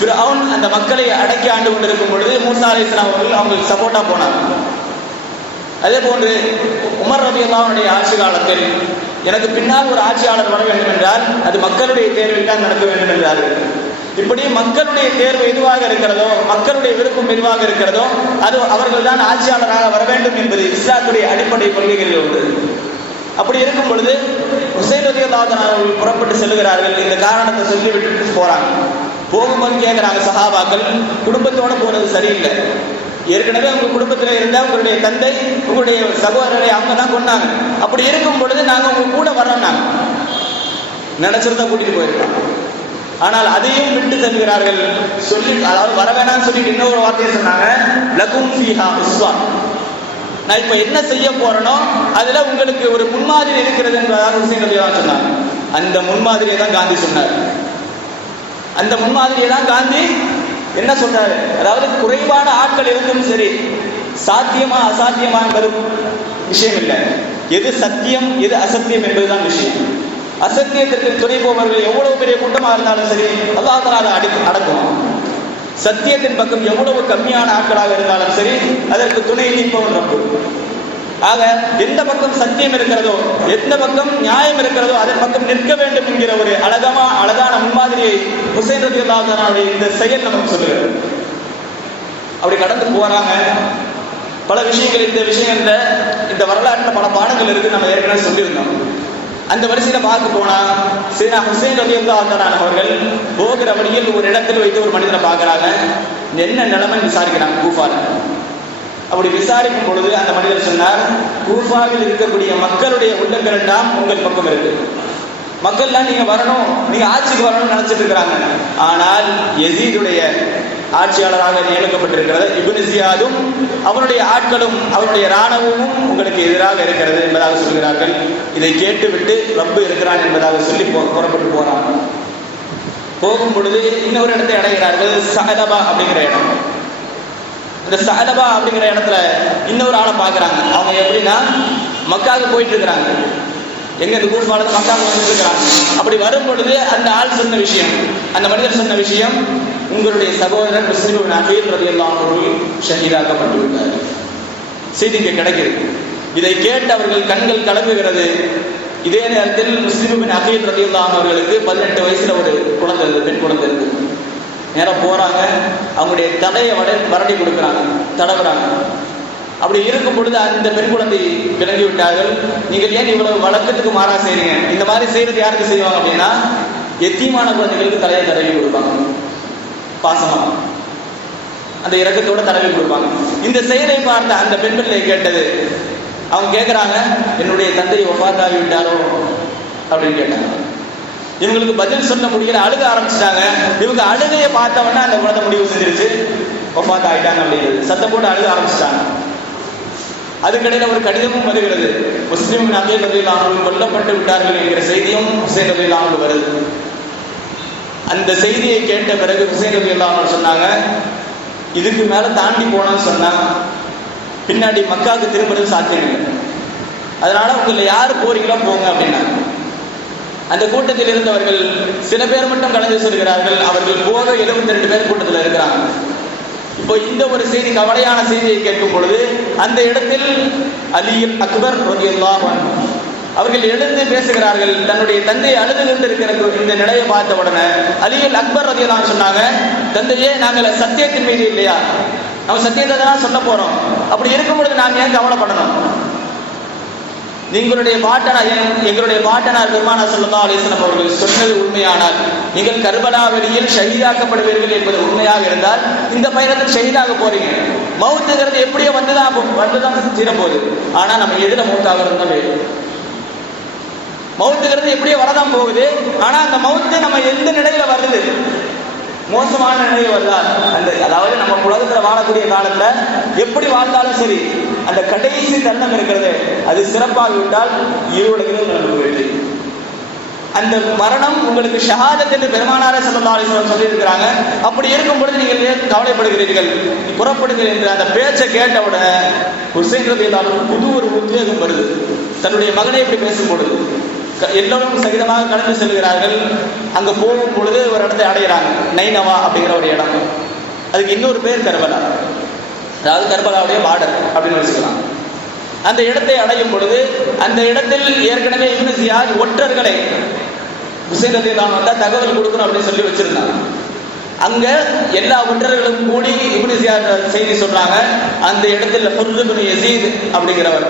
ஃபிர்அவுன் அந்த மக்களை அடக்கி ஆண்டு கொண்டிருக்கும் பொழுது மூசா அலைஹிஸ்ஸலாம் அவர்கள் அவங்களுக்கு சப்போர்ட்டா போனாங்க. அதே போன்று உமர் ரலியல்லாஹு அன்ஹுடைய ஆட்சி காலத்தில் எனக்கு பின்னால் ஒரு ஆட்சியாளர் வர வேண்டும் என்றால் அது மக்களுடைய தேர்வில் தான் நடக்க வேண்டும் என்றார்கள். இப்படி மக்களுடைய தேர்வு எதுவாக இருக்கிறதோ, மக்களுடைய விருப்பம் எதுவாக இருக்கிறதோ அது அவர்கள் தான் ஆட்சியாளராக வர வேண்டும் என்பது இஸ்லாத்துடைய அடிப்படை கொள்கைகளில் ஒன்று. அப்படி இருக்கும் பொழுது ஹுசைன் ரலியல்லாஹு அன்ஹு அவர்கள் புறப்பட்டு செல்கிறார்கள். இந்த காரணத்தை சொல்லி விட்டுட்டு போறாங்க. போகும்போது கேட்கிறாங்க சஹாபாக்கள், குடும்பத்தோட போறது சரியில்லை, ஏற்கனவே உங்க குடும்பத்தில் இருந்தா உங்களுடைய தந்தை உங்களுடைய சகோதரரை அவங்க தான் கொண்டாங்க, அப்படி இருக்கும் பொழுது நாங்க உங்க கூட வர்றோம், நாங்க நினைச்சிருந்தா கூட்டிட்டு போயிருக்கோம். ஆனால் அதையும் விட்டு தருகிறார்கள். சொல்லி அதாவது வர வேணாம்னு சொல்லிட்டு இன்னொரு வார்த்தையை சொன்னாங்க, லகும் ஃபீஹா உஸ்வா. நான் இப்ப என்ன செய்ய போறேனோ அதுல உங்களுக்கு ஒரு முன்மாதிரி இருக்கிறது என்பதாக ஹுசைன் ரலியல்லாஹு சொன்னாங்க. அந்த முன்மாதிரியை தான் காந்தி சொன்னார். அந்த முன்மாதிரியை தான் காந்தி என்ன சொல்றாரு, அதாவது குறைவான ஆட்கள் இருந்தும் சரி, சாத்தியமா அசாத்தியமா என்பது விஷயம் இல்லை. எது சத்தியம் எது அசத்தியம் என்பதுதான் விஷயம். அசத்தியத்திற்கு துணை போவர்கள் எவ்வளவு பெரிய கூட்டமாக இருந்தாலும் சரி, அல்லாஹ் தஆலா அதை அடக்கும். சத்தியத்தின் பக்கம் எவ்வளவு கம்மியான ஆட்களாக இருந்தாலும் சரி, அதற்கு துணை நிற்பவன் ரப்பு. ஆக எந்த பக்கம் சத்தியம் இருக்கிறதோ, எந்த பக்கம் நியாயம் இருக்கிறதோ அதன் பக்கம் நிற்க வேண்டும் என்கிற ஒரு அழகான முன்மாதிரியை ஹுசைன் ரலியல்லாஹு அன்ஹு இந்த செயல் நமக்கு சொல்லுகிறது. அப்படி கடந்து போறாங்க. பல விஷயங்கள் இந்த விஷயங்கள்ல இந்த வரலாற்றில் பல பாடங்கள் இருக்கு, நம்ம ஏற்கனவே சொல்லியிருந்தோம். அந்த வரிசையில பார்க்க போனா சையதுனா ஹுசைன் ரலியல்லாஹு அன்ஹு அவர்கள் போகிற வழியில் ஒரு இடத்தில் வைத்து ஒரு மனிதனை பார்க்கறாங்க. என்ன நிலைமை விசாரிக்கிறாங்க கூஃபால. அப்படி விசாரிக்கும் பொழுது அந்த மனிதர் சொன்னார், கூஃபாவில் இருக்கக்கூடிய மக்களுடைய உள்ளங்கள் எல்லாம் உங்கள் பக்கம் இருக்கு. மக்கள்லாம் நீங்க வரணும், நீங்க ஆட்சிக்கு வரணும்னு நினைச்சிட்டு இருக்கிறாங்க. ஆனால் யசீதுடைய ஆட்சியாளராக நியமிக்கப்பட்டிருக்கிறது இப்னு ஜியாதும் அவருடைய ஆட்களும் அவருடைய இராணுவமும் உங்களுக்கு எதிராக இருக்கிறது என்பதாக சொல்கிறார்கள். இதை கேட்டுவிட்டு ரப்பு இருக்கிறான் என்பதாக சொல்லி புறப்பட்டு போறாங்க. போகும் பொழுது இன்னொரு இடத்தை அடைகிறார்கள், சஅலபா அப்படிங்கிற இடம். இந்த சஅலபா அப்படிங்கிற இடத்துல இன்னொரு ஆளை பார்க்குறாங்க. அவங்க எப்படின்னா மக்காவுக்கு போயிட்டு இருக்கிறாங்க. எங்க இந்த கூஃபால மக்காவுக்கு வந்துட்டு இருக்கிறாங்க. அப்படி வரும் பொழுது அந்த ஆள் சொன்ன விஷயம், அந்த மனிதர் சொன்ன விஷயம், உங்களுடைய சகோதரர் முஸ்லிம் இப்னு அகீல் ரலியல்லாஹு அன்ஹு ஷஹீதாக்கப்பட்டு விட்டார். செய்தி கிடைக்கிறது. இதை கேட்டு அவர்கள் கண்கள் கலங்குகிறது. இதே நேரத்தில் முஸ்லிம் இப்னு அகீல் ரலியல்லாஹு அன்ஹு அவர்களுக்கு 18 வயசுல ஒரு குழந்தை இருந்தது, பெண் குழந்தை இருந்தது. நேரம் போறாங்க, அவங்களுடைய தலையை வரடி கொடுக்குறாங்க, தடவுறாங்க. அப்படி இருக்கும் பொழுது அந்த பெண் குழந்தை விளங்கி விட்டார்கள். நீங்கள் ஏன் இவ்வளவு வழக்கத்துக்கு மாறா செய்றீங்க? இந்த மாதிரி செய்யறது யாருக்கு செய்வாங்க அப்படின்னா, எத்தீமான குழந்தைகளுக்கு தலையை தடவி கொடுப்பாங்க, பாசமா அந்த இரக்கத்தோட தடவி கொடுப்பாங்க. இந்த செயலை பார்த்த அந்த பெண் பிள்ளை கேட்டது, அவங்க கேட்கிறாங்க, என்னுடைய தந்தை வஃபாத்தாகி விட்டாரோ அப்படின்னு கேட்டாங்க. இவங்களுக்கு பதில் சொல்ல முடியல, அழுக ஆரம்பிச்சிட்டாங்க. இவங்க அழுகையை பார்த்தவொன்னே அந்த குழந்தை முடிவு செஞ்சிருச்சு, வஃபாத் ஆயிட்டாங்க அப்படிங்கிறது. சத்தம் போட்டு அழுக ஆரம்பிச்சிட்டாங்க. அதுக்கிடையில் ஒரு கடிதமும் வருகிறது, முஸ்லிம் இப்னு அகீல் ரலியல்லாஹு அன்ஹு கொல்லப்பட்டு விட்டார்கள் என்கிற செய்தியும் ஹுசைன் ரலியல்லாஹு அன்ஹு வருது. அந்த செய்தியை கேட்ட பிறகு ஹுசைன் ரலியல்லாஹு அன்ஹு சொன்னாங்க, இதுக்கு மேல தாண்டி போனோம்னு சொன்னா பின்னாடி மக்காவுக்கு திரும்புறது சாத்தியம் இல்லை. அதனால உங்களை யார் போறீங்களோ போங்க அப்படின்னா. அந்த கூட்டத்தில் இருந்தவர்கள் சில பேர் மட்டும் கலந்து சொல்கிறார்கள். அவர்கள் போக 72 பேர் கூட்டத்தில் இருக்கிறாங்க. இப்போ இந்த ஒரு செய்தி, கவலையான செய்தியை கேட்கும் பொழுது அந்த இடத்தில் அலி அக்பர் ரலியல்லாஹு அன்ஹு அவர்கள் எழுந்து பேசுகிறார்கள். தன்னுடைய தந்தை அழுது கொண்டு இருக்கிற இந்த நிலையை பார்த்த உடனே அலி அக்பர் ரலியல்லாஹு அன்ஹு சொன்னாங்க, தந்தையே, நாங்கள் சத்தியத்தின் மீது இல்லையா? நம்ம சத்தியத்தை தான் சொல்ல போறோம். அப்படி இருக்கும் பொழுது நாங்கள் ஏன் கவலைப்படணும்? எங்களுடைய பாட்டனார் பெருமானார் ஸல்லல்லாஹு அலைஹி வஸல்லம் அவர்கள் சொன்னது உண்மையானால், நீங்கள் கர்பலா வெளியில் ஷஹீதாக்கப்படுவீர்கள் என்பது உண்மையாக இருந்தால் இந்த பயணத்தில் ஷஹீதாக போறீங்க. மௌத்துங்கிறது எப்படியோ வந்துதான் தீரப்போகுது. ஆனா நம்ம எதுல மௌத்தாகிறது தான் வேணும். மௌத்துங்கிறது எப்படியோ வரதான் போகுது. ஆனா அந்த மௌத்து நம்ம எந்த நிலையில வருது, மோசமான நிலையில் வருதா, அதாவது நம்ம உலகத்துல வாழக்கூடிய காலத்துல எப்படி வாழ்ந்தாலும் சரி, அந்த கடைசி தருணம் இருக்கிறது அது சிறப்பாக விட்டால் இருவுலகிலும் நமக்கு வெற்றி. அந்த மரணம் உங்களுக்கு ஷஹாதத் என்று பெருமானாரே ஸல்லல்லாஹு அலைஹி வஸல்லம் சொல்லி இருக்கிறாங்க. அப்படி இருக்கும் பொழுது நீங்கள் கவலைப்படுகிறீர்கள், புறப்படுங்கள் என்ற அந்த பேச்சை கேட்டவுடனே ஹுசைன் ரலியல்லாஹு அன்ஹு புது ஒரு உத்வேகம் வருது. தன்னுடைய மகனை இப்படி பேசும் பொழுது எல்லோரும் சகிதமாக கடந்து செல்கிறார்கள். அங்க போகும் பொழுது ஒரு இடத்தை அடைகிறாங்க, நைனவா அப்படிங்கிற ஒரு இடம். அதுக்கு இன்னொரு பேர் கர்பலா, அதாவது கர்பலாவுடைய பார்டர் அப்படின்னு வச்சுக்கலாம். அந்த இடத்தை அடையும் பொழுது அந்த இடத்தில் ஏற்கனவே இப்னு ஜியாத் ஒற்றர்களை ஹுசைன் ரலியல்லாஹு அன்ஹு தகவல் கொடுக்கணும் அப்படின்னு சொல்லி வச்சிருந்தாங்க. அங்க எல்லா ஒற்றர்களும் கூடி இப்னு ஜியாத் செய்தி சொல்றாங்க, அந்த இடத்துல ஹுர்ர் இப்னு யஸீத் அப்படிங்கிறவர்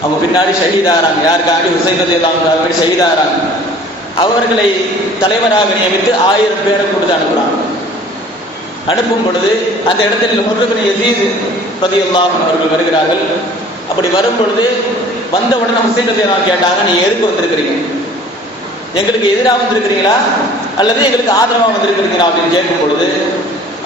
அவங்க பின்னாடி ஷஹீதாகிறாங்க. யாருக்காக? ஹுசைன் ரலியல்லாஹு அன்ஹு ஷஹீதாகிறாங்க. அவர்களை தலைவராக நியமித்து 1000 பேரை கொடுத்து அனுப்புறாங்க. அனுப்பும் பொழுது அந்த இடத்தில் ஹுர்ர் இப்னு யஸீத் ரலியல்லாஹு அன்ஹு அவர்கள் வருகிறார்கள். அப்படி வரும் பொழுது வந்த உடனே ஹுசைன் ரலியல்லாஹு அன்ஹு கேட்டாங்க, நீ எதுக்கு வந்திருக்கிறீங்க? எங்களுக்கு எதிராக வந்திருக்கிறீங்களா அல்லது எங்களுக்கு ஆதரவாக வந்திருக்கிறீங்களா அப்படின்னு கேட்கும் பொழுது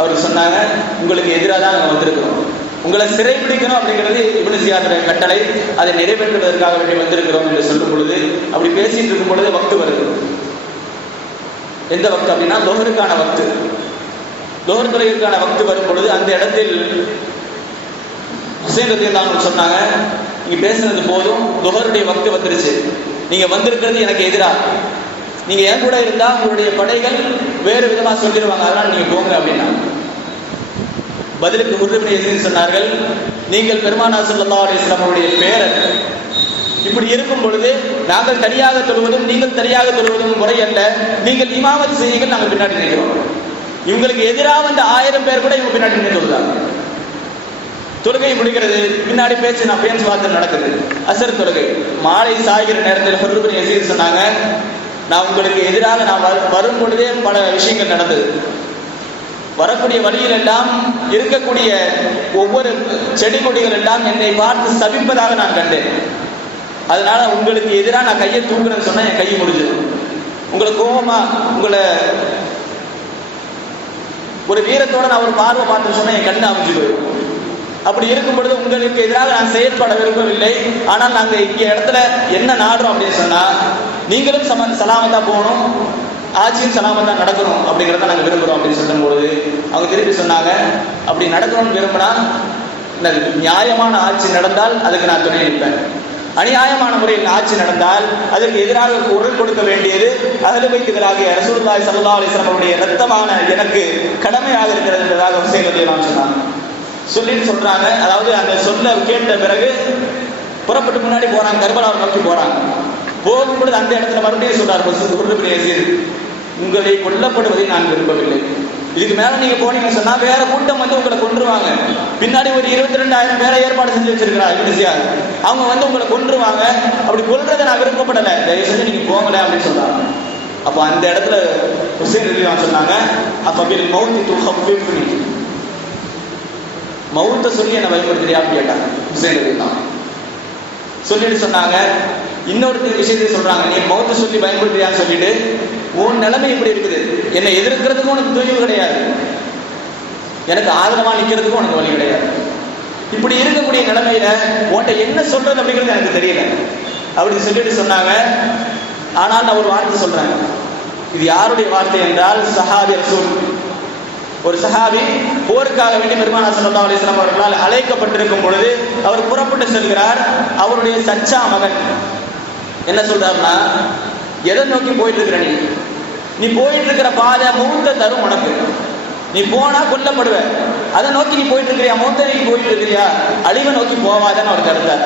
அவர் சொன்னாங்க, உங்களுக்கு எதிராக தான் நாங்கள் வந்திருக்கிறோம், உங்களை சிறைப்பிடிக்கணும் அப்படிங்கிறது இப்னு ஜியாதுடைய கட்டளை, அதை நிறைவேற்றுவதற்காக வேண்டி வந்திருக்கிறோம் என்று சொல்லும் பொழுது, அப்படி பேசிட்டு இருக்கும் பொழுது வக்து வருது. எந்த வக்து அப்படின்னா லோஹருக்கான வக்து. லோஹர் தொழுகைக்கான வக்து வரும் பொழுது அந்த இடத்தில் ஹுசைன் ரலியல்லாஹு அன்ஹு சொன்னாங்க, நீங்க பேசுறது போதும், லோஹருடைய வக்து வந்துருச்சு, நீங்க வந்திருக்கிறது எனக்கு எதிராக, நீங்க என் கூட இருந்தா உங்களுடைய படைகள் வேறு விதமா சொல்லிடுவாங்க, அதனால நீங்க போங்க அப்படின்னா. பதிலுக்கு ஹுர்ர் இப்னு யஸீத் சொன்னார்கள், நீங்கள் பெருமானார் ஸல்லல்லாஹு அலைஹி வஸல்லம் அவருடைய பேரர், இப்படி இருக்கும் பொழுது நாங்கள் தனியாக தொழுவதும் நீங்கள் தனியாக தொழுவதும் முறை அல்ல, நீங்கள் இமாமத் செய்யுங்கள், நாங்கள் பின்னாடி நிற்கிறோம். இவங்களுக்கு எதிராக வந்த 1000 பேர் கூட இவங்க பின்னாடி நின்று தொழுதாங்க. தொழுகை முடிகிறது, பின்னாடி பேச்சு நான் பேச்சு வார்த்தை நடக்குது. அசர் தொழுகை மாலை சாகிற நேரத்தில் ஹுர்ர் இப்னு யஸீத் சொன்னாங்க, நான் உங்களுக்கு எதிராக நான் வரும் பொழுதே பல விஷயங்கள் நடந்தது. வரக்கூடிய வழியில் எல்லாம் இருக்கக்கூடிய ஒவ்வொரு செடி கொடிகள் எல்லாம் என்னை பார்த்து சபிப்பதாக நான் கண்டேன். அதனால உங்களுக்கு எதிராக நான் கையை தூக்குறேன்னு சொன்னா என் கையை முடிஞ்சது. உங்களை கோபமா உங்களை ஒரு வீரத்தோட நான் ஒரு பார்வை பார்த்து சொன்னா என் கண்ணு அமைஞ்சு போயிடும். அப்படி இருக்கும் பொழுது உங்களுக்கு எதிராக நான் செயற்பட விரும்பவில்லை. ஆனால் நாங்க இங்க இடத்துல என்ன நாடுறோம் அப்படின்னு சொன்னா, நீங்களும் சலாமத்தா போகணும், ஆட்சியும் சலாமத்தா நடக்கணும் அப்படிங்கிறத நாங்கள் விரும்புகிறோம் அப்படின்னு சொல்லும் பொழுது அவங்க திருப்பி சொன்னாங்க, அப்படி நடக்கணும்னு விரும்பினா நியாயமான ஆட்சி நடந்தால் அதுக்கு நான் துணை நிற்பேன், அநியாயமான முறையில் ஆட்சி நடந்தால் அதற்கு எதிராக குரல் கொடுக்க வேண்டியது அஹ்லு பைத்துகளாகிய ரசூலுல்லாஹி ஸல்லல்லாஹு அலைஹி வஸல்லம் அவருடைய இரத்தமான எனக்கு கடமையாக இருக்கிறது என்பதாக ஹுசைன் ரலியல்லாஹு அன்ஹு சொன்னாங்க. சொல்லிட்டு சொல்றாங்க, அதாவது அந்த சொல்ல கேட்ட பிறகு புறப்பட்டு முன்னாடி போறாங்க, கர்பலாவை நோக்கி போறாங்க. போகும்பொழுது அந்த இடத்துல மறுபடியும் சொல்றாரு ஹுர்ர் இப்னு யஸீத், உங்களை கொல்லப்படுவதை நான் விரும்பவில்லை, இதுக்கு மேல நீங்க போனீங்கன்னு சொன்னா வேற கூட்டம் வந்து உங்களை கொன்றுவாங்க, பின்னாடி ஒரு 22,000 பேரை ஏற்பாடு செஞ்சு வச்சிருக்கிறார் இப்னு ஜியாத், அவங்க வந்து உங்களை கொன்றுவாங்க, அப்படி கொல்றதை நான் விருப்பப்படலை, தயவு செஞ்சு நீங்க போங்கல அப்படின்னு சொல்றாங்க. அப்ப அந்த இடத்துல ஹுசைன் ரலியல்லாஹு அன்ஹு சொன்னாங்க, அப்ப பில் மௌத்தி துஹஃபிஃப்னி, மௌத்தை சொல்லி என்ன பயன்படுத்துறியா அப்படின்னு கேட்டாங்க ஹுசைன் ரலியல்லாஹு அன்ஹு. சொல்லிட்டு சொன்னாங்க, இன்னொரு விஷயத்தை சொல்றாங்க, நீ மௌத்தை சொல்லி பயன்படுத்துறியான்னு சொல்லிட்டு உன் நிலைமை இப்படி இருக்குது, என்னை எதிர்க்கிறதுக்கும் உனக்கு துணிவு கிடையாது, எனக்கு ஆதரவா நிக்கிறதுக்கும் உனக்கு வழி கிடையாது, இப்படி இருக்கக்கூடிய நிலைமையில உன்கிட்ட என்ன சொல்றது அப்படிங்கிறது எனக்கு தெரியல அப்படின்னு சொல்லிட்டு சொன்னாங்க. ஆனால் நான் ஒரு வார்த்தை சொல்றேன், இது யாருடைய வார்த்தை என்றால் சஹாபி ரசூல், ஒரு சஹாபி போருக்காக வேண்டி பெருமானார் ஸல்லல்லாஹு அலைஹி வஸல்லம் அவர்களால் அழைக்கப்பட்டிருக்கும் பொழுது அவர் புறப்பட்டு செல்கிறார். அவருடைய சச்சா மகன் என்ன சொல்றாருன்னா, எதை நோக்கி போயிட்டு இருக்கிற நீ போயிட்டு இருக்கிற பாதை மௌத்தை தரும் உனக்கு, நீ போனா கொல்லப்படுவ, அதை நோக்கி நீ போயிட்டு இருக்கிறியா, மௌத்தை நீ போயிட்டு இருக்கிறியா, அழிவை நோக்கி போவாதன்னு அவர் தடுத்தார்.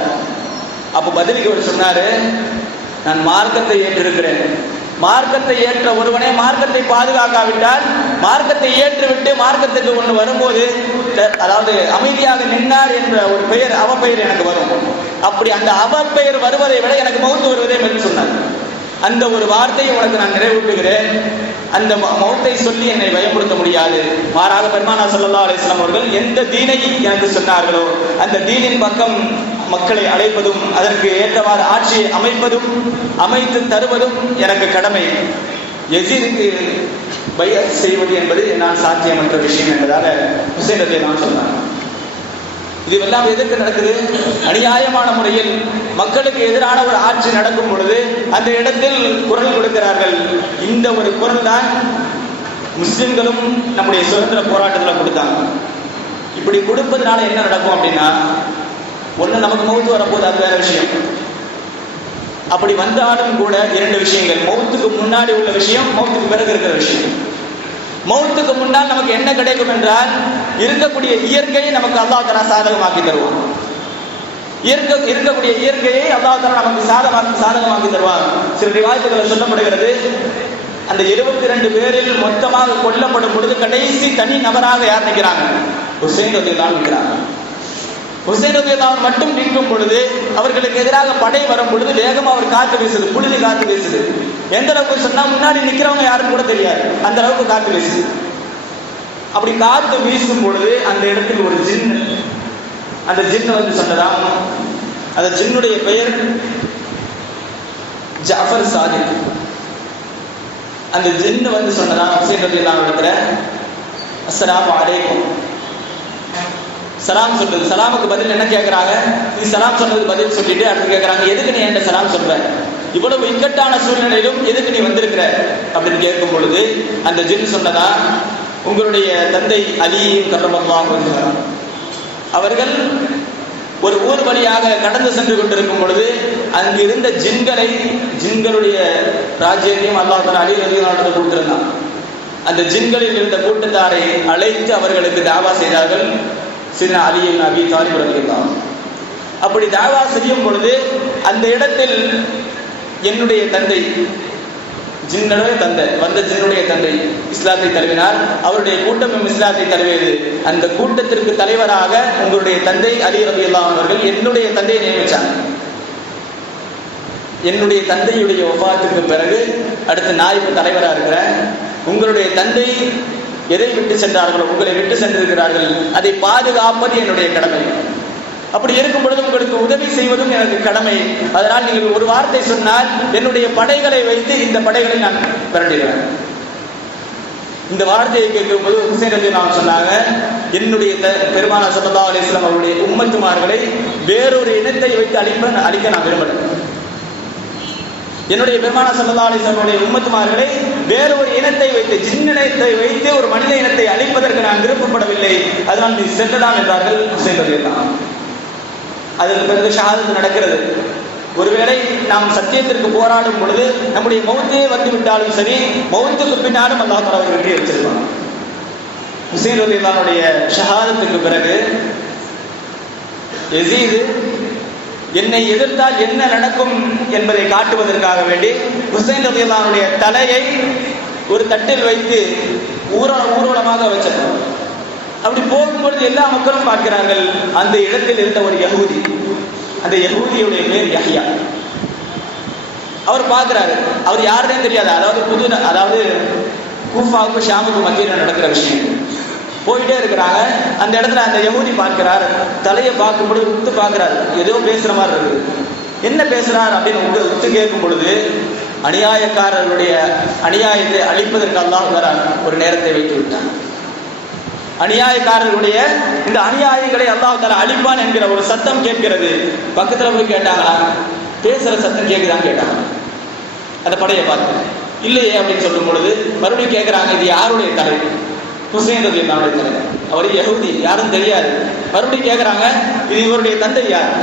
அப்போ பதிலுக்கு அவர் சொன்னாரு, நான் மார்க்கத்தை ஏற்றிருக்கிறேன், மார்க்கத்தை ஏற்ற ஒருவனே மார்க்கத்தை பாதுகாக்காவிட்டால், மார்க்கத்தை ஏற்றுவிட்டு மார்க்கத்துக்கு ஒன்று வரும்போது அதாவது அமைதியாக நின்றார் என்ற ஒரு பெயர் அவப்பெயர் எனக்கு வரும், அப்படி அந்த அவப்பெயர் வருவதை விட எனக்கு மௌத்து வருவதே என்று சொன்னார். அந்த ஒரு வார்த்தையை உனக்கு நான் நிறைவேற்றுகிறேன், அந்த மௌத்தை சொல்லி என்னை பயப்படுத்த முடியாது, மாறாக பெருமானார் ஸல்லல்லாஹு அலைஹி வஸல்லம் அவர்கள் எந்த தீனை எனக்கு சொன்னார்களோ அந்த தீனின் பக்கம் மக்களை அழைப்பதும் அதற்கு ஏற்றவாறு ஆட்சியை அமைத்து தருவதும் எனக்கு கடமை, யஸீதுக்கு பைஅத் செய்வது என்பது என்னால் சாத்தியமற்ற விஷயம் என்பதாக ஹுசைன் ரலியல்லாஹு அன்ஹு சொன்னார். இதுவெல்லாம் எதற்கு நடக்குது, அநியாயமான முறையில் மக்களுக்கு எதிரான ஒரு ஆட்சி நடக்கும் பொழுது அந்த இடத்தில் குரல் கொடுக்கிறார்கள். இந்த ஒரு குரல் தான் முஸ்லிம்களும் நம்முடைய சுதந்திர போராட்டத்தில் கொடுத்தாங்க. இப்படி கொடுப்பதனால என்ன நடக்கும் அப்படின்னா, ஒண்ணு நமக்கு மௌத்து வரப்போது, அது வேற விஷயம். அப்படி வந்தாலும் கூட 2 விஷயங்கள், மௌத்துக்கு முன்னாடி உள்ள விஷயம், மௌத்துக்கு பிறகு இருக்கிற விஷயம். மௌத்துக்கு முன்னால் நமக்கு என்ன கிடைக்கும் என்றால், இருக்கக்கூடிய இயற்கையை நமக்கு அல்லாஹ் தஆலா சாதகமாக்கி தருவான். இருக்கக்கூடிய இயற்கையை அல்லாஹ் தஆலா நமக்கு சாதகமாக்கி தருவான். சில ரிவாயத்துகளில் சொல்லப்படுகிறது, அந்த 72 பேரில் மொத்தமாக கொல்லப்படும் பொழுது கடைசி தனி நபராக யார் நிற்கிறாங்க, ஹுசைன் ரலியல்லாஹு அன்ஹு நிற்கிறாங்க. ஹுசைன் ரலியல்லாஹு அன்ஹு மட்டும் நிற்கும் பொழுது அவர்களுக்கு எதிராக படை வரும் பொழுது வேகமா அவர் காத்து வீசுது, புழுதி காத்து வீசுது. எந்த அளவுக்கு சொன்னா முன்னாடி நிக்கிறவங்க யாரும் கூட தெரியாது, அந்த அளவுக்கு காத்து வீசுது. அப்படி காத்து வீசும் பொழுது அந்த இடத்தில் ஒரு ஜின், அந்த ஜின் வந்து சொன்னதாம், அந்த ஜின்னுடைய பெயர் ஜாஃபர் சாதிக். அந்த ஜின்னு வந்து சொன்னதான் ஹுசைன் ரலியல்லாஹு அன்ஹு இடத்துல அஸ்ஸலாமு அலைக்கும் சலாம் சொல்றது. சலாமுக்கு பதில் என்ன கேட்கறாங்க? நீ சலாம் சொன்னதுக்கு பதில் சொல்லிட்டு அடுத்து கேட்கறாங்க, எதுக்கு நீ என்கிட்ட சலாம் சொல்ற? இவ்வளவு இக்கட்டான சூழ்நிலையிலும் எதுக்கு நீ வந்திருக்கிற அப்படின்னு கேட்கும் பொழுது அந்த ஜின் சொன்னதா, உங்களுடைய தந்தை அலியும் கர்ரமல்லாஹு அன்ஹு அவர்கள் ஒரு ஊர் வழியாக கடந்து சென்று கொண்டிருக்கும் பொழுது அங்கு இருந்த ஜின்களுடைய ராஜ்யத்தையும் அல்லாஹ் தஆலா அலி ரலியல்லாஹு அன்ஹு கொடுத்திருந்தான். அந்த ஜின்களில் இருந்த கூட்டத்தாரை அழைத்து அவர்களுக்கு தாவா செய்தார்கள் சையதுனா அலி இப்னு அபீ தாலிப் ரலியல்லாஹு அன்ஹு. அப்படி தாவா செய்யும் பொழுது அந்த இடத்தில் என்னுடைய தந்தை ஜின்னுடைய தந்தை வந்த ஜின்னுடைய தந்தை இஸ்லாத்தை தழுவினார். அவருடைய கூட்டம் இஸ்லாத்தை தழுவியது. அந்த கூட்டத்திற்கு தலைவராக உங்களுடைய தந்தை அலி ரலியல்லாஹு அன்ஹு அவர்கள் என்னுடைய தந்தையை நியமிச்சாங்க. என்னுடைய தந்தையுடைய வஃபாத்துக்கு பிறகு அடுத்து நான் இப்ப தலைவராக இருக்கிறேன். உங்களுடைய தந்தை எதை விட்டு சென்றார்களோ, உங்களை விட்டு சென்றிருக்கிறார்கள், அதை பாதுகாப்பது என்னுடைய கடமை. அப்படி இருக்கும் பொழுது உங்களுக்கு உதவி செய்வதும் எனக்கு கடமை. அதனால் நீங்கள் ஒரு வார்த்தை சொன்னால் என்னுடைய படைகளை வைத்து இந்த படைகளை நான் விரட்டிடுவேன். இந்த வார்த்தையை கேட்கும்போது ஹுசைன் ரலியல்லாஹு அன்ஹு சொன்னாங்க, என்னுடைய பெருமானார் ஸல்லல்லாஹு அலைஹி வஸல்லம் அவருடைய உம்மத்துமார்களை வேறொரு இனத்தை வைத்து அழிக்க நான் விரும்பல. என்னுடைய பெருமானார் ஸல்லல்லாஹு அலைஹி வஸல்லம் அவருடைய உம்மத்துமார்களை வேறொரு இனத்தை வைத்து, ஜின்னினத்தை வைத்து ஒரு மனித இனத்தை அழிப்பதற்கு நான் விருப்பப்படவில்லை. அதனால் நீ சென்றலாம் என்றார்கள் ஹுசைன் ரலியல்லாஹு அன்ஹு. அதற்கு பிறகு ஷஹாதத் நடக்கிறது. ஒருவேளை நாம் சத்தியத்திற்கு போராடும் பொழுது நம்முடைய மௌத்தே வந்து விட்டாலும் சரி, மௌத்துக்கு பின்னாலும் அல்லாஹ் தஆலா வெற்றி வச்சிருப்பான். ஹுசைன் ரலியல்லாஹு அன்ஹுடைய ஷஹாதத்துக்கு பிறகு யஸீத் என்னை எதிர்த்தால் என்ன நடக்கும் என்பதை காட்டுவதற்காக வேண்டி ஹுசைன் ரலியல்லாஹு அன்ஹுடைய தலையை ஒரு தட்டில் வைத்து ஊர்வலமாக வச்சிருந்தார். அப்படி போகும்பொழுது எல்லா மக்களும் பார்க்கிறார்கள். அந்த இடத்தில் இருந்த ஒரு யஹூதி, அந்த யஹூதியுடைய பேர் யஹ்யா. அவர் பார்க்கிறாரு, அவர் யாருன்னே தெரியாது. அதாவது கூஃபாவுக்கு ஷாமுக்கு மத்தியில் நடக்கிற விஷயம். போயிட்டே இருக்கிறாங்க. அந்த இடத்துல அந்த யஹூதி பார்க்கிறார். தலையை பார்க்கும்பொழுது உத்து பார்க்கிறாரு, ஏதோ பேசுற மாதிரி இருக்குது. என்ன பேசுறார் அப்படின்னு உத்து கேட்கும் பொழுது அநியாயக்காரர்களுடைய அநியாயத்தை அழிப்பதற்கு அல்லாஹ் தஆலா ஒரு நேரத்தை வைத்து விட்டான். அநியாயக்காரர்களுடைய இந்த அநியாயங்களை அல்லாஹ் தஆலா அழிப்பான் என்கிற ஒரு சத்தம் கேட்கிறது. பக்கத்துல போய் கேட்டாங்களா, பேசுற சத்தம் கேட்குதான்னு கேட்டாங்க. அந்த படையை பார்த்து இல்லையே அப்படின்னு சொல்லும் பொழுது மறுபடியும் கேட்கிறாங்க, இது யாருடைய தலை? ஹுசைன் ரலியல்லாஹு அன்ஹு தலை. அவர் யஹூதி, யாரும் தெரியாது. மறுபடியும் கேட்கிறாங்க, இது இவருடைய தந்தை யார்,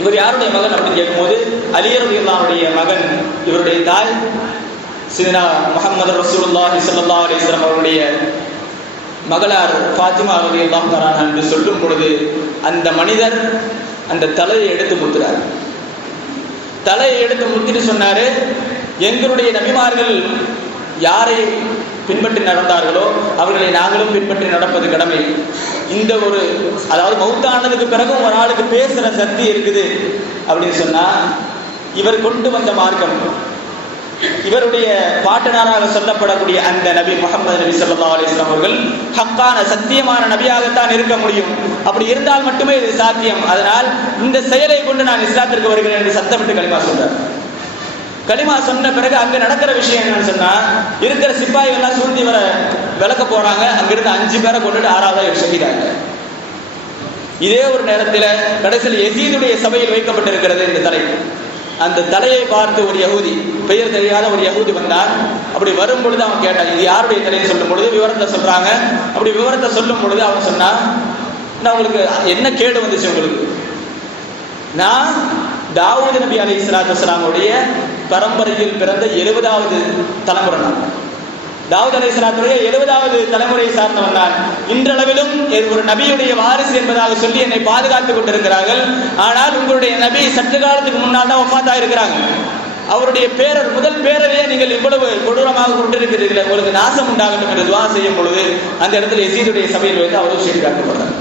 இவர் யாருடைய மகன் அப்படின்னு கேட்கும்போது அலி ரலியல்லாஹு அன்ஹுடைய மகன், இவருடைய தாய் சையதுனா முஹம்மது ரசூலுல்லாஹி ஸல்லல்லாஹு அலைஹி வஸல்லம் அவருடைய மகளார் ஃபாத்திமா ரலியல்லாஹு தஆலா என்று சொல்லும் பொழுது அந்த மனிதர் அந்த தலையை எடுத்து முத்துறார். தலையை எடுத்து முத்திட்டு சொன்னாரு, எங்களுடைய நபிமார்கள் யாரை பின்பற்றி நடந்தார்களோ அவர்களை நாங்களும் பின்பற்றி நடப்பது கடமை. இந்த ஒரு அதாவது மௌத்தானதுக்கு பிறகும் ஒரு ஆளுக்கு பேசுற சக்தி இருக்குது அப்படின்னு சொன்னா, இவர் கொண்டு வந்த மார்க்கம், இவருடைய பாட்டனாராக சொல்லப்படக்கூடிய அந்த நபி முஹம்மது நபி ஸல்லல்லாஹு அலைஹி வஸல்லம் அவர்கள் ஹக்கான சத்தியமான நபியாகத்தான் இருக்க முடியும். அப்படி இருந்தால் மட்டுமே இது சாத்தியம். அதனால் இந்த செயலை கொண்டு நான் இஸ்லாத்திற்கு வருகிறேன் என்று சத்தமிட்டு கலிமா சொல்றார். கலிமா சொன்ன பிறகு அங்க நடக்கிற விஷயம் என்னன்னு சொன்னா, இருக்கிற சிப்பாய்கள் எல்லாம் சூழ்ந்து வர விளக்க போறாங்க. அங்கிருந்து 5 பேரை கொண்டுட்டு 6வது ஷஹீதாங்க. இதே ஒரு நேரத்தில் கடைசியில் யஸீதுடைய சபையில் வைக்கப்பட்டிருக்கிறது இந்த தலை. அந்த தலையை பார்த்து ஒரு யஹூதி, பெயர் தெரியாத ஒரு யஹூதி வந்தார். அப்படி வரும் பொழுது அவன் கேட்டான், இது யாருடைய தலையை சொல்லும் பொழுது விவரத்தை சொல்றாங்க. அப்படி விவரத்தை சொல்லும் பொழுது அவன் சொன்னா, நான் உங்களுக்கு என்ன கேடு வந்துச்சு உங்களுக்கு? நான் தாவூத் நபி அலைஹிஸ்ஸலாத்து வஸ்ஸலாமுடைய பரம்பரையில் பிறந்த 70வது தலைமுறை. நான் தாவூத் அலைஹிஸ்ஸலாத்துடைய 70வது தலைமுறையை சார்ந்தவன் நான். இன்றளவிலும் ஒரு நபியுடைய வாரிசு என்பதாக சொல்லி என்னை பாதுகாத்துக் கொண்டிருக்கிறார்கள். ஆனால் உங்களுடைய நபி சற்று காலத்துக்கு முன்னால் தான் வஃபாத் இருக்கிறாங்க. அவருடைய பேரர் முதல் பேரரையே நீங்கள் இவ்வளவு கொடூரமாக கொண்டிருக்கிறீர்கள், உங்களுக்கு நாசம் உண்டாகட்டும் என்று துஆ செய்யும் பொழுது அந்த இடத்துல யஸீதுடைய சபையில் வைத்து அவரும் ஷஹீதாக்கப்பட்டார்.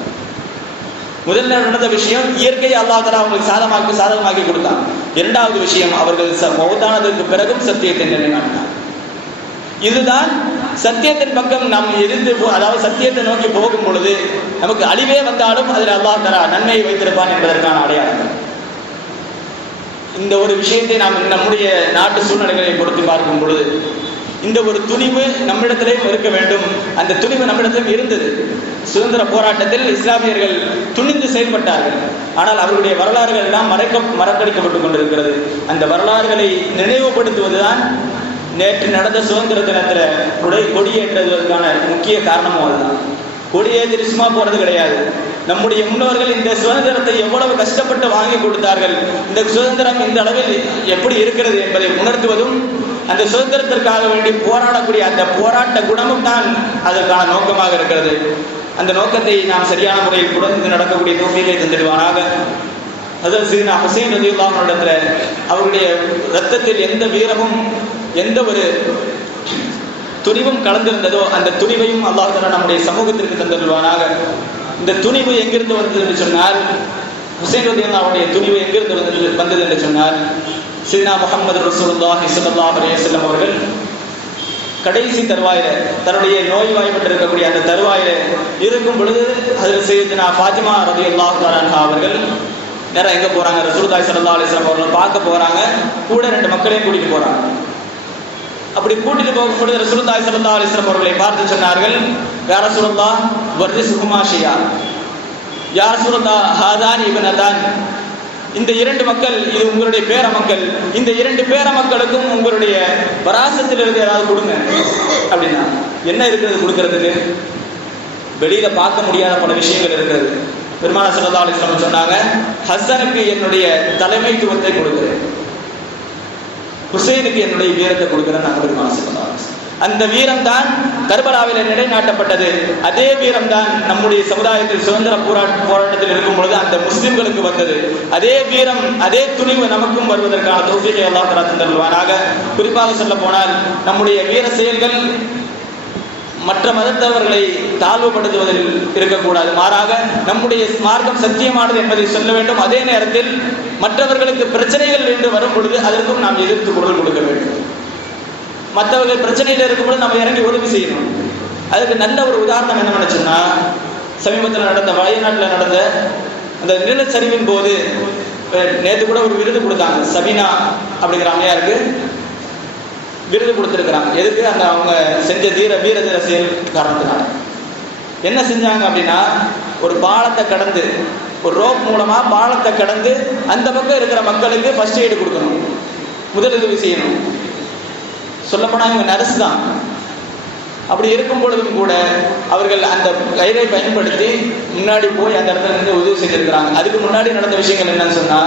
முதல்ல நடந்த விஷயம் இயற்கையை அல்லாஹ் தஆலா அவங்களுக்கு சாதகமாக்கி கொடுத்தான். இரண்டாவது விஷயம், அவர்கள் மௌத்தானதற்கு பிறகும் சத்தியத்தை நிலைநாட்டினார். இதுதான் சத்தியத்தின் பக்கம் நாம் எதிர்த்து, அதாவது சத்தியத்தை நோக்கி போகும் பொழுது நமக்கு அழிவே வந்தாலும் அதில் அல்லாஹ் தஆலா நன்மையை வைத்திருப்பான் என்பதற்கான அடையாளம். இந்த ஒரு விஷயத்தை நாம் நம்முடைய நாட்டு சூழ்நிலைகளை பொறுத்து பார்க்கும் பொழுது இந்த ஒரு துணிவு நம்மிடத்திலேயும் இருக்க வேண்டும். அந்த துணிவு நம்மிடத்திலும் இருந்தது. சுதந்திர போராட்டத்தில் இஸ்லாமியர்கள் துணிந்து செயல்பட்டார்கள். ஆனால் அவர்களுடைய வரலாறுகள் எல்லாம் மறக்கடிக்கப்பட்டுக் கொண்டிருக்கிறது. அந்த வரலாறுகளை நினைவுபடுத்துவதுதான் நேற்று நடந்த சுதந்திர தினத்தில் கொடியேற்றதற்கான முக்கிய காரணமும் அதுதான். கொடியேற்றி சும்மா போறது கிடையாது. நம்முடைய முன்னோர்கள் இந்த சுதந்திரத்தை எவ்வளவு கஷ்டப்பட்டு வாங்கி கொடுத்தார்கள், இந்த சுதந்திரம் இந்த அளவில் எப்படி இருக்கிறது என்பதை உணர்த்துவதும், அந்த சுதந்திரத்திற்காக வேண்டி போராடக்கூடிய அந்த போராட்ட குணமும் தான் அதற்கான நோக்கமாக இருக்கிறது. அந்த நோக்கத்தை நாம் சரியான முறையில் தொடர்ந்து நடக்கக்கூடிய தோல்வியை தந்திடுவானாக. அதில் சீனா ஹுசைன் ரலியல்லாஹு அன்ஹு இடத்துல அவருடைய இரத்தத்தில் எந்த வீரமும் எந்த ஒரு துணிவும் கலந்திருந்ததோ அந்த துணிவையும் அல்லாஹ் தஆலா நம்முடைய சமூகத்திற்கு தந்திடுவானாக. இந்த துணிவு எங்கிருந்து வந்தது என்று சொன்னால், ஹுசைன் ரலியல்லாஹு அன்ஹுடைய துணிவு எங்கிருந்து வந்தது என்று சொன்னால், சீனா முஹம்மது ரசூலுல்லாஹி ஸல்லல்லாஹு அலைஹி வஸல்லம் அவர்கள் கடைசி தருவாயில தன்னுடைய நோய்வாய்ப்பட்டிருக்கக்கூடிய அந்த தருவாயில இருக்கும் பொழுது ஹஜ்ரத் சையதுனா ஃபாத்திமா ரலியல்லாஹு தஆலா அன்ஹா அவர்கள் நேரம் எங்க போறாங்க, ரசூலுல்லாஹி ஸல்லல்லாஹு அலைஹி வஸல்லம் அவர்களை பார்க்க போறாங்க. கூட 2 மக்களையும் கூட்டிட்டு போறாங்க. அப்படி கூட்டிட்டு போகும்போது ரசூலுல்லாஹி ஸல்லல்லாஹு அலைஹி வஸல்லம் அவர்களை பார்த்து சொன்னார்கள், யா ரசூலுல்லாஹ் வர்ரிஸ்ஹுமா ஷையா, யா ரசூலுல்லாஹ் ஹாதான் இப்னதான், இந்த 2 மக்கள் இது உங்களுடைய பேர மக்கள், இந்த 2 பேர மக்களுக்கும் உங்களுடைய வராசத்தில் இருந்து ஏதாவது கொடுங்க அப்படின்னா. என்ன இருக்கிறது கொடுக்கறதுக்கு? வெளியில பார்க்க முடியாத பல விஷயங்கள் இருக்கிறது. பெருமானார் ஸல்லல்லாஹு அலைஹி வஸல்லம் சொன்னாங்க, ஹசனுக்கு என்னுடைய தலைமைத்துவத்தை கொடுக்கிறேன், ஹுசைனுக்கு என்னுடைய வீரத்தை கொடுக்கிறேன். நான் பெருமானார் ஸல்லல்லாஹு அலைஹி வஸல்லம் அந்த வீரம் தான் கர்பலாவில் நிலைநாட்டப்பட்டது. அதே வீரம் தான் நம்முடைய சமுதாயத்தில் சுதந்திர போராட்டத்தில் இருக்கும் பொழுது அந்த முஸ்லிம்களுக்கு வந்தது. அதே வீரம் அதே துணிவு நமக்கும் வருவதற்கான தௌஃபீகை அல்லாஹ் தஆலா தந்தருள்வானாக. குறிப்பாக சொல்ல போனால் நம்முடைய வீர செயல்கள் மற்ற மதத்தவர்களை தாழ்வுபடுத்துவதில் இருக்கக்கூடாது. மாறாக நம்முடைய மார்க்கம் சத்தியமானது என்பதை சொல்ல வேண்டும். அதே நேரத்தில் மற்றவர்களுக்கு பிரச்சனைகள் என்று வரும் பொழுது அதற்கும் நாம் எதிர்த்து குரல் கொடுக்க வேண்டும். மற்றவர்கள் பிரச்சனையில் இருக்கும்போது நம்ம இறங்கி உதவி செய்யணும். அதுக்கு நல்ல ஒரு உதாரணம் என்ன சொன்னா, சமீபத்தில் நடந்த வயநாட்டில் நடந்த அந்த நிலச்சரிவின் போது நேற்று கூட ஒரு விருது கொடுத்தாங்க. சபீனா அப்படிங்கிற அம்மையாருக்கு விருது கொடுத்துருக்கிறாங்க. எதுக்கு? அந்த அவங்க செஞ்ச வீர தீர செயல் காரணத்தினால. என்ன செஞ்சாங்க அப்படின்னா, ஒரு பாலத்தை கடந்து ஒரு ரோப் மூலமா பாலத்தை கடந்து அந்த பக்கம் இருக்கிற மக்களுக்கு ஃபர்ஸ்ட் எய்டு கொடுக்கணும், முதலுதவி செய்யணும். சொல்லப்போனா இவங்க நர்ஸ் தான். அப்படி இருக்கும் பொழுதும் கூட அவர்கள் அந்த கயிறை பயன்படுத்தி முன்னாடி போய் அந்த இடத்துல இருந்து உதவி செஞ்சிருக்கிறாங்க. அதுக்கு முன்னாடி நடந்த விஷயங்கள் என்னன்னு சொன்னா,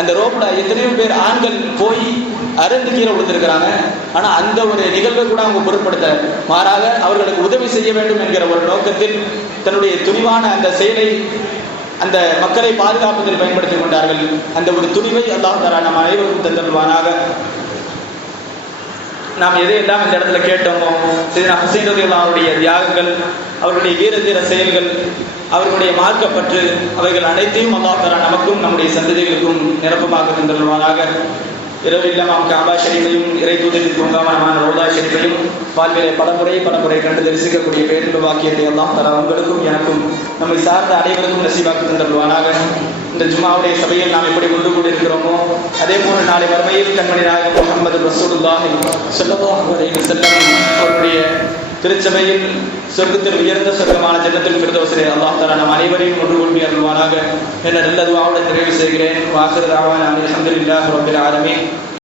அந்த ரோப்ல எத்தனையோ பேர் ஆண்கள் போய் அருந்து கீழே விழுந்திருக்கிறாங்க. ஆனா அந்த ஒரு நிகழ்வை கூட அவங்க பொருட்படுத்த, மாறாக அவர்களுக்கு உதவி செய்ய வேண்டும் என்கிற ஒரு நோக்கத்தில் தன்னுடைய துணிவான அந்த செயலை அந்த மக்களை பாதுகாப்பதில் பயன்படுத்திக் கொண்டார்கள். அந்த ஒரு துணிவை அல்லாஹ் தஆலா நம் அனைவருக்கும் தந்தருள்வானாக. நாம் எதையெல்லாம் இந்த இடத்துல கேட்டோமோ, சையதுனா ஹுசைன் ரலியல்லாஹு அவருடைய தியாகங்கள், அவருடைய வீர தீர செயல்கள், அவர்களுடைய மார்க்கப்பற்று, அவைகள் அனைத்தையும் அல்லாஹ் தஆலா நமக்கும் நம்முடைய சந்ததிகளுக்கும் நிரப்பமாக தந்தருள்வானாக. இரவில்லாம் காபா ஷரீஃபையும் இறை தூதரின் பூங்காவனமான ரௌதா ஷரீஃபையும் வாழ்விலே பலமுறை கண்டு தரிசிக்கக்கூடிய பேரின்ப வாக்கியத்தை அல்லாஹ் தஆலா உங்களுக்கும் எனக்கும் நம்மை சார்ந்த அனைவருக்கும் நசீபாக்கி தந்தருள்வானாக. இந்த ஜும்மாவுடைய சபையில் நாம் எப்படி ஒன்று கூடியிருக்கிறோமோ அதே போன்று நாளை மறுமையில் கண்மணி நாயகம் முஹம்மது ரசூலுல்லாஹி ஸல்லல்லாஹு அலைஹி வஸல்லம் அவருடைய திருச்சபையில் சொர்க்கத்தில் உயர்ந்த சொர்க்கமான ஜன்னத்துல் ஃபிர்தௌஸிலே அல்லாஹ் தஆலா நம் அனைவரையும் ஒன்று கூட்டி அருள்வானாக என்ற நல்ல துஆவுடன் நிறைவு செய்கிறேன். வாஹிரு தஅவானா அல்ஹம்துலில்லாஹி ரப்பில் ஆலமீன்.